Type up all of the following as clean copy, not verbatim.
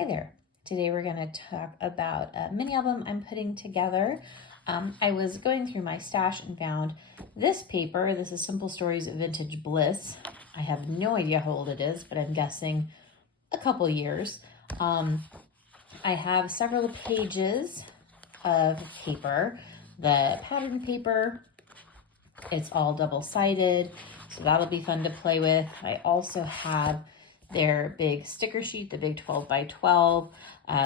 Hi there. Today we're going to talk about a mini album I'm putting together. I was going through my stash and found this paper. This is Simple Stories Vintage Bliss. I have no idea how old it is, but I'm guessing a couple years. I have several pages of paper. The pattern paper, it's all double-sided, so that'll be fun to play with. I also have their big sticker sheet, the big 12 by 12.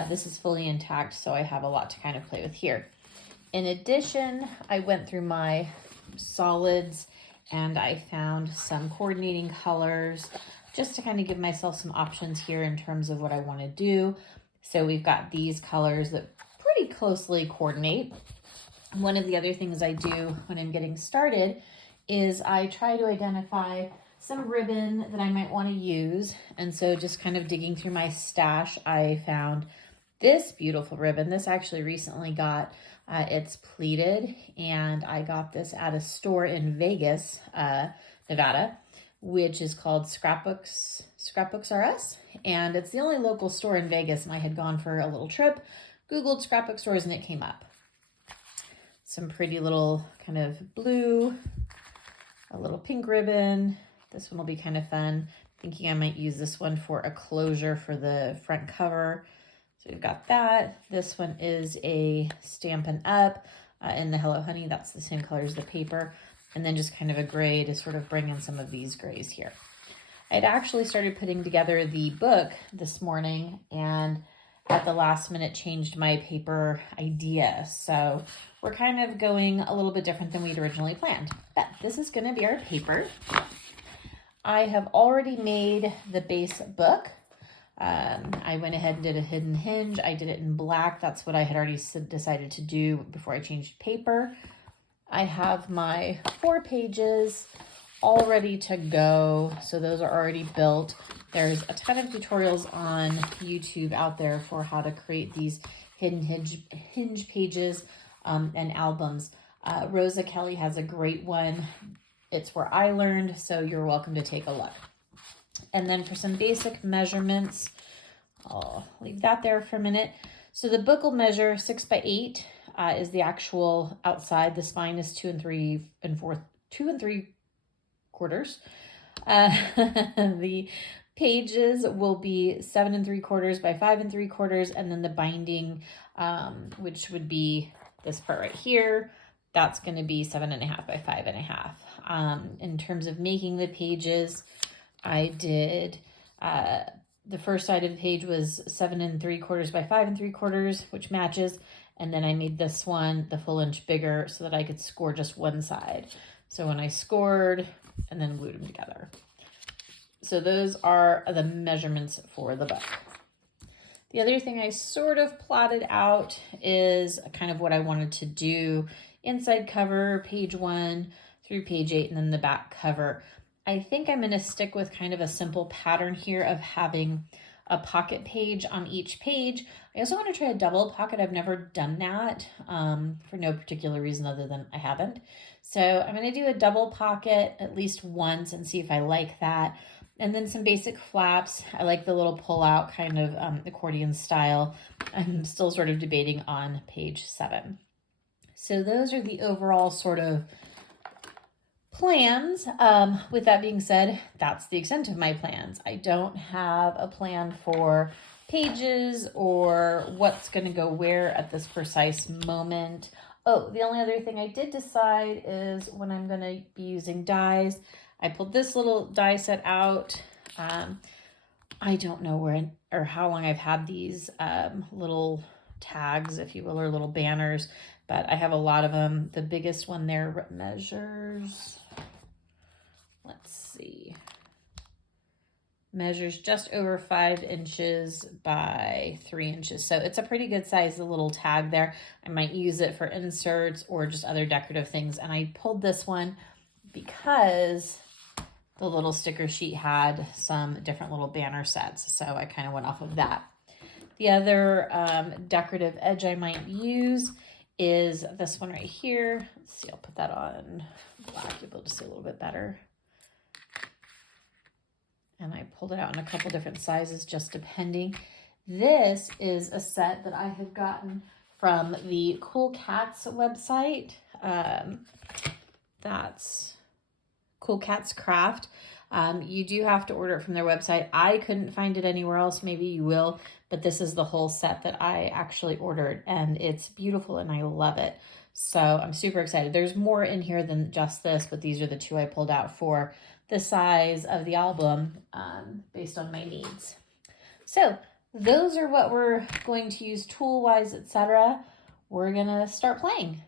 This is fully intact, so I have a lot to kind of play with here. In addition, I went through my solids and I found some coordinating colors just to kind of give myself some options here in terms of what I want to do. So we've got these colors that pretty closely coordinate. One of the other things I do when I'm getting started is I try to identify some ribbon that I might want to use. And so just kind of digging through my stash, I found this beautiful ribbon. This actually recently got, it's pleated, and I got this at a store in Vegas, Nevada, which is called Scrapbooks R Us. And it's the only local store in Vegas, and I had gone for a little trip, Googled scrapbook stores, and it came up. Some pretty little kind of blue, a little pink ribbon. This one will be kind of fun. Thinking I might use this one for a closure for the front cover. So we've got that. This one is a Stampin' Up! In the Hello Honey. That's the same color as the paper. And then just kind of a gray to sort of bring in some of these grays here. I'd actually started putting together the book this morning, and at the last minute changed my paper idea. So we're kind of going a little bit different than we'd originally planned. But this is going to be our paper. I have already made the base book. I went ahead and did a hidden hinge. I did it in black. That's what I had already decided to do before I changed paper. I have my 4 pages all ready to go. So those are already built. There's a ton of tutorials on YouTube out there for how to create these hidden hinge pages and albums. Rosa Kelly has a great one. It's where I learned, so you're welcome to take a look. And then for some basic measurements, I'll leave that there for a minute. So the book will measure 6 by 8 is the actual outside. The spine is 2 3/4. The pages will be 7 3/4 by 5 3/4, and then the binding, which would be this part right here, that's going to be 7.5 by 5.5. In terms of making the pages, I did, the first side of the page was 7 3/4 by 5 3/4, which matches. And then I made this one the full inch bigger so that I could score just one side. So when I scored and then glued them together. So those are the measurements for the book. The other thing I sort of plotted out is kind of what I wanted to do. Inside cover, page 1 through page 8, and then the back cover. I think I'm going to stick with kind of a simple pattern here of having a pocket page on each page. I also want to try a double pocket. I've never done that for no particular reason other than I haven't. So I'm going to do a double pocket at least once and see if I like that. And then some basic flaps. I like the little pull-out kind of accordion style. I'm still sort of debating on page 7. So those are the overall sort of plans. With that being said, that's the extent of my plans. I don't have a plan for pages or what's going to go where at this precise moment. Oh, the only other thing I did decide is when I'm going to be using dies. I pulled this little die set out. I don't know where or how long I've had these little tags, if you will, or little banners, but I have a lot of them. The biggest one there measures, let's see, measures just over 5 inches by 3 inches. So it's a pretty good size, the little tag there. I might use it for inserts or just other decorative things. And I pulled this one because the little sticker sheet had some different little banner sets. So I kind of went off of that. The other decorative edge I might use is this one right here. Let's see, I'll put that on black. You'll be able to see a little bit better. And I pulled it out in a couple different sizes, just depending. This is a set that I had gotten from the Cool Cats website. That's Cool Cats Craft. You do have to order it from their website. I couldn't find it anywhere else. Maybe you will, but this is the whole set that I actually ordered, and it's beautiful and I love it. So I'm super excited. There's more in here than just this, but these are the two I pulled out for the size of the album based on my needs. So those are what we're going to use tool-wise, etc. We're gonna start playing.